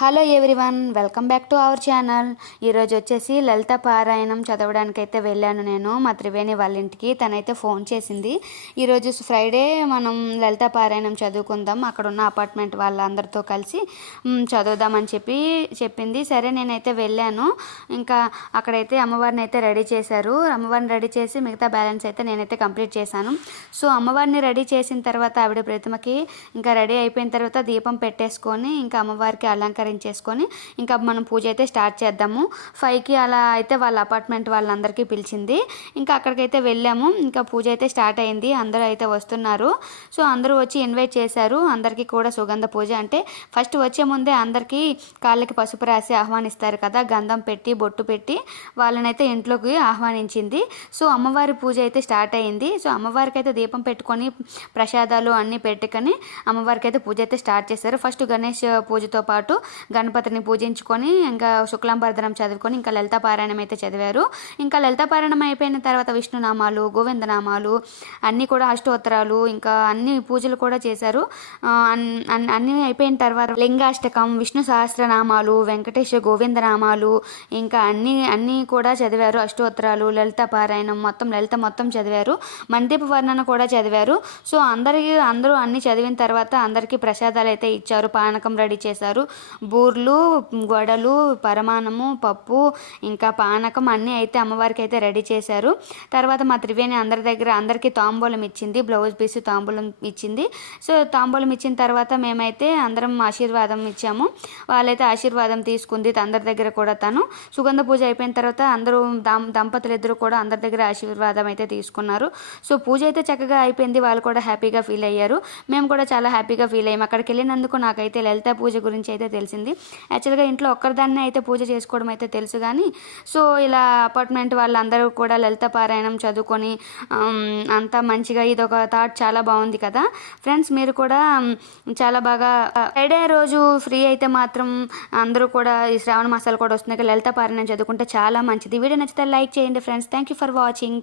Hello everyone, welcome back to our channel. ఈరోజు వచ్చేసి లలిత పారాయణం చదవడానికైతే వెళ్ళాను నేను మా త్రివేణి వాళ్ళ ఇంటికి. తనైతే ఫోన్ చేసింది, ఈరోజు ఫ్రైడే మనం లలిత పారాయణం చదువుకుందాం, అక్కడ ఉన్న అపార్ట్మెంట్ వాళ్ళందరితో కలిసి చదువుదామని చెప్పింది. సరే నేనైతే వెళ్ళాను. ఇంకా అక్కడైతే అమ్మవారిని అయితే రెడీ చేశారు. అమ్మవారిని రెడీ చేసి మిగతా బ్యాలెన్స్ అయితే నేనైతే కంప్లీట్ చేశాను. సో అమ్మవారిని రెడీ చేసిన తర్వాత ఆవిడ ప్రతిమకి ఇంకా రెడీ అయిపోయిన తర్వాత దీపం పెట్టేసుకొని ఇంకా అమ్మవారికి చేసుకొని ఇంకా మనం పూజ అయితే స్టార్ట్ చేద్దాము. 5కి అలా అయితే వాళ్ళ అపార్ట్మెంట్ వాళ్ళందరికీ పిలిచింది. ఇంకా అక్కడికైతే వెళ్ళాము. ఇంకా పూజ అయితే స్టార్ట్ అయింది, అందరూ అయితే వస్తున్నారు. సో అందరూ వచ్చి ఇన్వైట్ చేశారు. అందరికీ కూడా సుగంధ పూజ అంటే ఫస్ట్ వచ్చే ముందే అందరికీ కాళ్ళకి పసుపు రాసి ఆహ్వానిస్తారు కదా, గంధం పెట్టి బొట్టు పెట్టి వాళ్ళనైతే ఇంట్లోకి ఆహ్వానించింది. సో అమ్మవారి పూజ అయితే స్టార్ట్ అయింది. సో అమ్మవారికి అయితే దీపం పెట్టుకొని ప్రసాదాలు అన్నీ పెట్టుకొని అమ్మవారికి అయితే పూజ అయితే స్టార్ట్ చేశారు. ఫస్ట్ గణేష్ పూజతో పాటు గణపతిని పూజించుకొని ఇంకా శుక్లాంబరధనం చదువుకొని ఇంకా లలిత పారాయణం అయితే చదివారు. ఇంకా లలిత పారాయణం అయిపోయిన తర్వాత విష్ణునామాలు, గోవిందనామాలు అన్నీ కూడా అష్టోత్తరాలు ఇంకా అన్ని పూజలు కూడా చేశారు. అన్నీ అయిపోయిన తర్వాత లింగాష్టకం, విష్ణు సహస్రనామాలు, వెంకటేశ్వర గోవిందనామాలు ఇంకా అన్నీ కూడా చదివారు. అష్టోత్తరాలు, లలిత పారాయణం మొత్తం చదివారు. మందీప వర్ణన కూడా చదివారు. సో అందరూ అన్ని చదివిన తర్వాత అందరికీ ప్రసాదాలు అయితే ఇచ్చారు. పానకం రెడీ చేశారు. బూర్లు, గొడలు, పరమాన్నము, పప్పు ఇంకా పానకం అన్నీ అయితే అమ్మవారికి అయితే రెడీ చేశారు. తర్వాత మా త్రివేణి అందరికీ తాంబూలం ఇచ్చింది, బ్లౌజ్ పీస్ తాంబూలం ఇచ్చింది. సో తాంబూలం ఇచ్చిన తర్వాత మేమైతే అందరం ఆశీర్వాదం ఇచ్చాము. వాళ్ళైతే ఆశీర్వాదం తీసుకుంది అందరి దగ్గర కూడా. తను సుగంధ పూజ అయిపోయిన తర్వాత అందరూ దంపతులు ఇద్దరు కూడా అందరి దగ్గర ఆశీర్వాదం అయితే తీసుకున్నారు. సో పూజ అయితే చక్కగా అయిపోయింది. వాళ్ళు కూడా హ్యాపీగా ఫీల్ అయ్యారు, మేము కూడా చాలా హ్యాపీగా ఫీల్ అయ్యాము. అక్కడికి వెళ్ళినందుకు నాకైతే లలిత పూజ గురించి అయితే తెలిసింది. యాక్చువల్గా ఇంట్లో ఒక్కరిదాన్నే అయితే పూజ చేసుకోవడం అయితే తెలుసు, కానీ సో ఇలా అపార్ట్మెంట్ వాళ్ళందరూ కూడా లలిత పారాయణం చదువుకొని అంతా మంచిగా, ఇది ఒక థాట్ చాలా బాగుంది కదా ఫ్రెండ్స్. మీరు కూడా చాలా బాగా ఫ్రైడే రోజు ఫ్రీ అయితే మాత్రం అందరూ కూడా ఈ శ్రావణ మాసాలు కూడా వస్తున్నాయి, లలిత పారాయణం చదువుకుంటే చాలా మంచిది. వీడియో నచ్చితే లైక్ చేయండి friends. Thank you for watching.